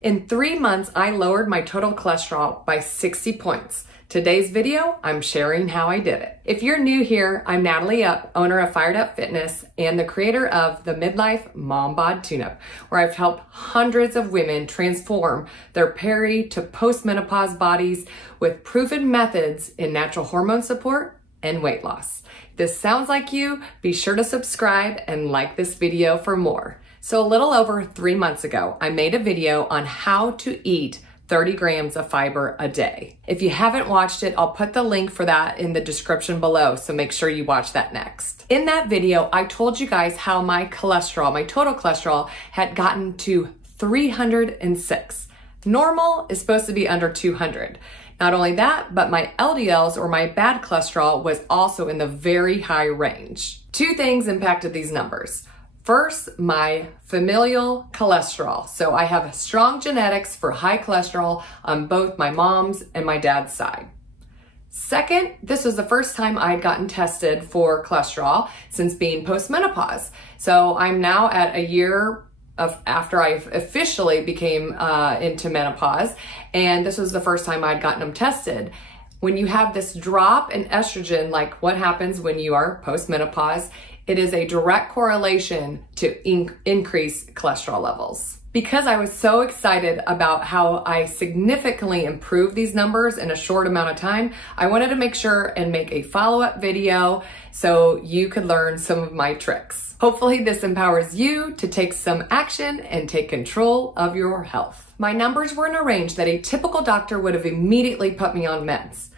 In 3 months, I lowered my total cholesterol by 60 points. Today's video, I'm sharing how I did it. If you're new here, I'm Natalie Upp, owner of Fired Up Fitness and the creator of the Midlife Mom Bod TUNE-UPP, where I've helped hundreds of women transform their peri to postmenopause bodies with proven methods in natural hormone support and weight loss. If this sounds like you, be sure to subscribe and like this video for more. So a little over 3 months ago, I made a video on how to eat 30 grams of fiber a day. If you haven't watched it, I'll put the link for that in the description below, so make sure you watch that next. In that video, I told you guys how my cholesterol, my total cholesterol, had gotten to 306. Normal is supposed to be under 200. Not only that, but my LDLs, or my bad cholesterol, was also in the very high range. Two things impacted these numbers. First, my familial cholesterol. So I have strong genetics for high cholesterol on both my mom's and my dad's side. Second, this was the first time I had gotten tested for cholesterol since being postmenopause. So I'm now at a year after I officially became into menopause, and this was the first time I'd gotten them tested. When you have this drop in estrogen, like what happens when you are postmenopause, it is a direct correlation to increase cholesterol levels. Because I was so excited about how I significantly improved these numbers in a short amount of time, I wanted to make sure and make a follow-up video so you could learn some of my tricks. Hopefully this empowers you to take some action and take control of your health. My numbers were in a range that a typical doctor would have immediately put me on meds.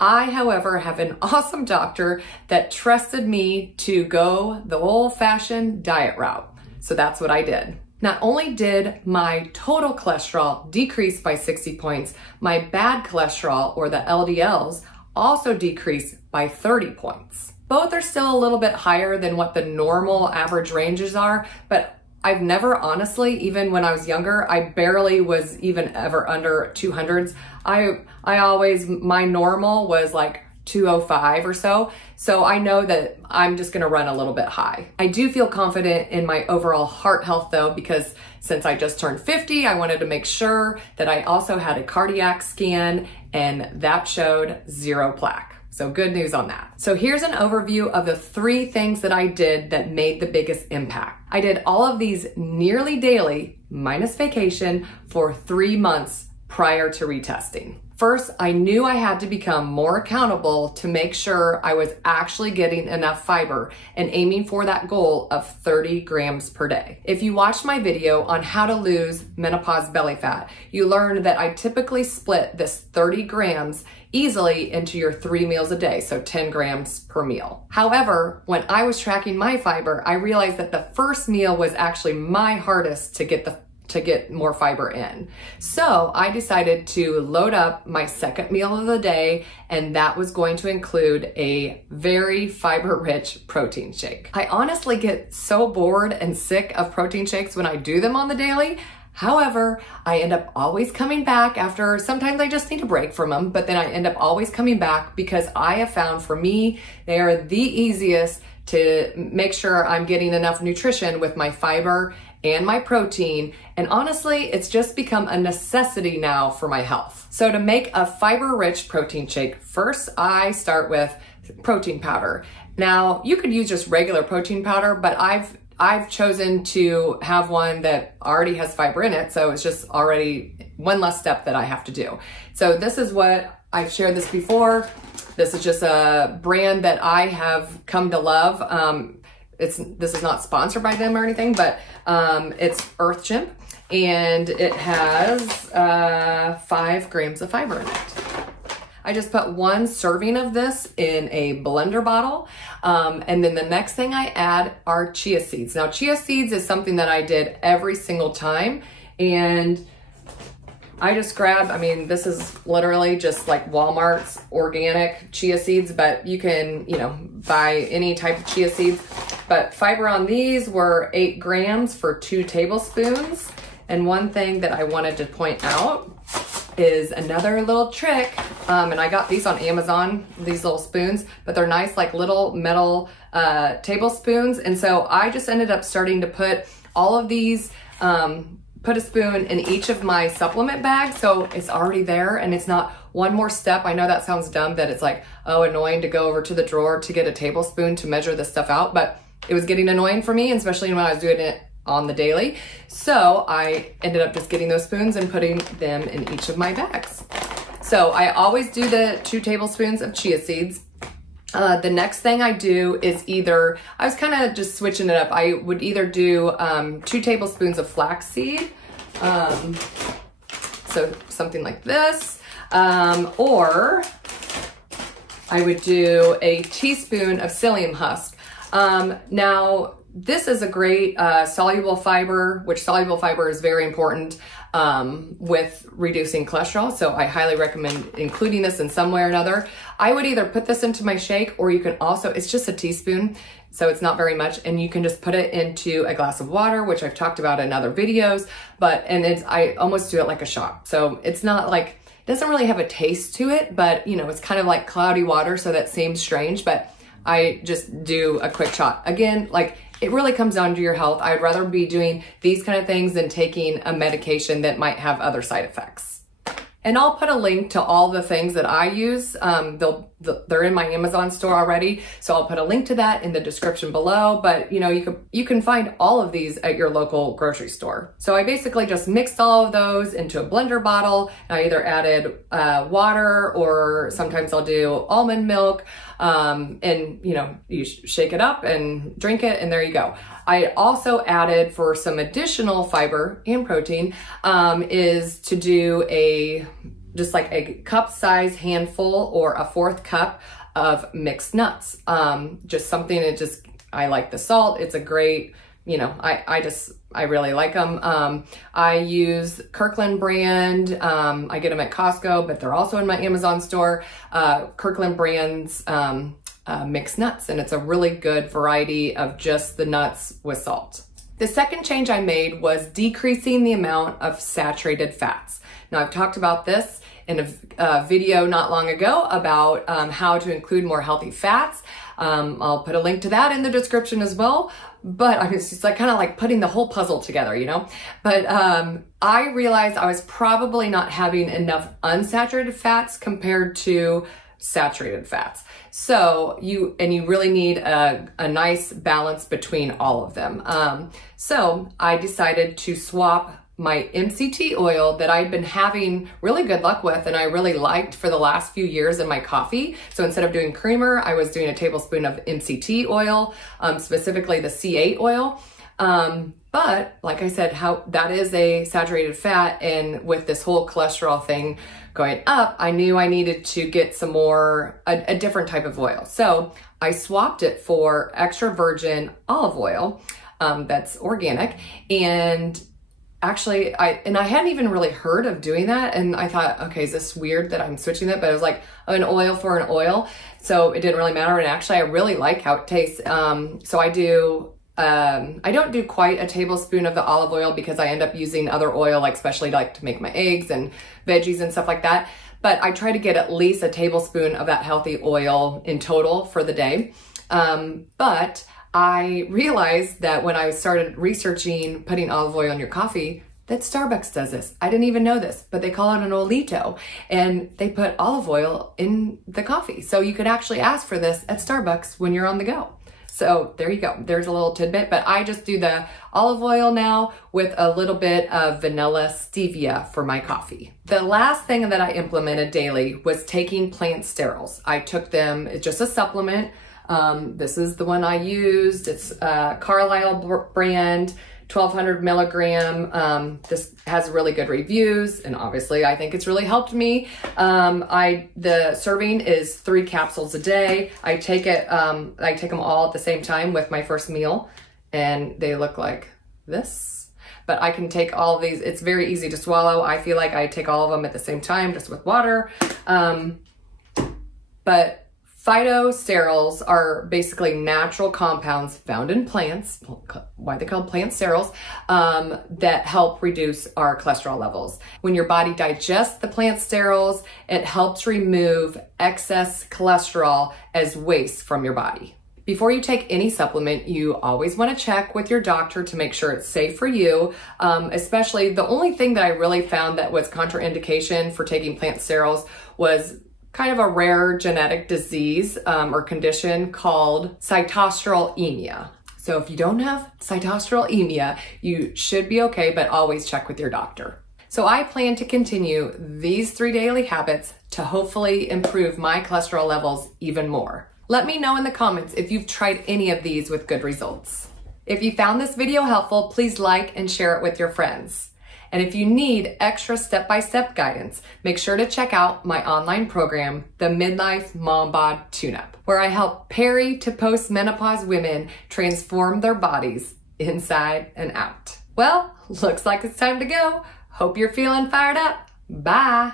I, however, have an awesome doctor that trusted me to go the old-fashioned diet route. So that's what I did. Not only did my total cholesterol decrease by 60 points, my bad cholesterol, or the LDLs, also decreased by 30 points. Both are still a little bit higher than what the normal average ranges are, but I've never, honestly, even when I was younger, I barely was even ever under 200s. I always, my normal was like 205 or so. So I know that I'm just gonna run a little bit high. I do feel confident in my overall heart health though, because since I just turned 50, I wanted to make sure that I also had a cardiac scan, and that showed 0 plaque. So good news on that. So here's an overview of the 3 things that I did that made the biggest impact. I did all of these nearly daily, minus vacation, for 3 months prior to retesting. First, I knew I had to become more accountable to make sure I was actually getting enough fiber and aiming for that goal of 30 grams per day. If you watched my video on how to lose menopause belly fat, you learned that I typically split this 30 grams easily into your 3 meals a day, so 10 grams per meal. However, when I was tracking my fiber, I realized that the first meal was actually my hardest to get more fiber in. So I decided to load up my second meal of the day, and that was going to include a very fiber-rich protein shake. I honestly get so bored and sick of protein shakes when I do them on the daily. However, I end up always coming back after, sometimes I just need a break from them, but then I end up always coming back because I have found, for me, they are the easiest to make sure I'm getting enough nutrition with my fiber and my protein. And honestly, it's just become a necessity now for my health. So to make a fiber-rich protein shake, first I start with protein powder. Now, you could use just regular protein powder, but I've chosen to have one that already has fiber in it, so it's just already one less step that I have to do. So this is what, I've shared this before. This is just a brand that I have come to love. This is not sponsored by them or anything, but it's Earth Chimp, and it has 5 grams of fiber in it. I just put 1 serving of this in a blender bottle. And then the next thing I add are chia seeds. Now, chia seeds is something that I did every single time. And I just grabbed, I mean, this is literally just like Walmart's organic chia seeds, but you can, buy any type of chia seeds. But fiber on these were 8 grams for 2 tablespoons. And one thing that I wanted to point out is another little trick, and I got these on Amazon, these little spoons, but they're nice, like little metal tablespoons. And so I just ended up starting to put all of these put a spoon in each of my supplement bags, so it's already there and it's not one more step. I know that sounds dumb, that it's like, oh, annoying to go over to the drawer to get a tablespoon to measure this stuff out, but it was getting annoying for me, especially when I was doing it on the daily. So I ended up just getting those spoons and putting them in each of my bags. So I always do the 2 tablespoons of chia seeds. The next thing I do is either, I was kind of just switching it up. I would either do 2 tablespoons of flaxseed, so something like this, or I would do a teaspoon of psyllium husk. Now, this is a great soluble fiber, which soluble fiber is very important with reducing cholesterol. So I highly recommend including this in some way or another. I would either put this into my shake, or you can also, it's just a teaspoon, so it's not very much, and you can just put it into a glass of water, which I've talked about in other videos, I almost do it like a shot. So it's not like, it doesn't really have a taste to it, but you know, it's kind of like cloudy water, so that seems strange, but I just do a quick shot. Again, like, it really comes down to your health. I'd rather be doing these kind of things than taking a medication that might have other side effects. And I'll put a link to all the things that I use. They're in my Amazon store already, so I'll put a link to that in the description below. But you know, you can find all of these at your local grocery store. So I basically just mixed all of those into a blender bottle. And I either added water, or sometimes I'll do almond milk. And you know, you shake it up and drink it, and there you go. I also added, for some additional fiber and protein, is to do just like a cup size handful or a 1/4 cup of mixed nuts. Just something that just, I like the salt. It's a great, you know, I really like them. I use Kirkland brand. I get them at Costco, but they're also in my Amazon store. Kirkland brand's mixed nuts, and it's a really good variety of just the nuts with salt. The second change I made was decreasing the amount of saturated fats. Now, I've talked about this in a video not long ago about how to include more healthy fats. I'll put a link to that in the description as well. But I mean, it's just like kind of like putting the whole puzzle together, you know? But I realized I was probably not having enough unsaturated fats compared to saturated fats. So you really need a nice balance between all of them. So I decided to swap my MCT oil that I'd been having really good luck with and I really liked for the last few years in my coffee. So instead of doing creamer, I was doing a tablespoon of MCT oil, specifically the C8 oil. But like I said, that is a saturated fat, and with this whole cholesterol thing going up, I knew I needed to get some more, a different type of oil. So I swapped it for extra virgin olive oil that's organic. And actually, I hadn't even really heard of doing that. And I thought, okay, is this weird that I'm switching it? But it was like an oil for an oil. So it didn't really matter. And actually, I really like how it tastes. So I don't do quite a tablespoon of the olive oil because I end up using other oil, like especially like to make my eggs and veggies and stuff like that. But I try to get at least a tablespoon of that healthy oil in total for the day. But I realized that when I started researching putting olive oil in your coffee, that Starbucks does this. I didn't even know this, but they call it an olito, and they put olive oil in the coffee. So you could actually ask for this at Starbucks when you're on the go. So there you go. There's a little tidbit, but I just do the olive oil now with a little bit of vanilla stevia for my coffee. The last thing that I implemented daily was taking plant sterols. I took them, it's just a supplement. This is the one I used. It's Carlisle brand, 1200 milligram. This has really good reviews, and obviously I think it's really helped me. The serving is 3 capsules a day. I take them all at the same time with my first meal, and they look like this. But I can take all of these. It's very easy to swallow. I feel like I take all of them at the same time, just with water. But phytosterols are basically natural compounds found in plants, why they call plant sterols, that help reduce our cholesterol levels. When your body digests the plant sterols, it helps remove excess cholesterol as waste from your body. Before you take any supplement, you always want to check with your doctor to make sure it's safe for you. Especially the only thing that I really found that was contraindication for taking plant sterols was kind of a rare genetic disease or condition called cytosterolemia. So if you don't have cytosterolemia, you should be okay, but always check with your doctor. So I plan to continue these 3 daily habits to hopefully improve my cholesterol levels even more. Let me know in the comments if you've tried any of these with good results. If you found this video helpful, please like and share it with your friends. And if you need extra step-by-step guidance, make sure to check out my online program, the Midlife Mom Bod TUNE-UPP, where I help peri to postmenopause women transform their bodies inside and out. Well, looks like it's time to go. Hope you're feeling fired up. Bye.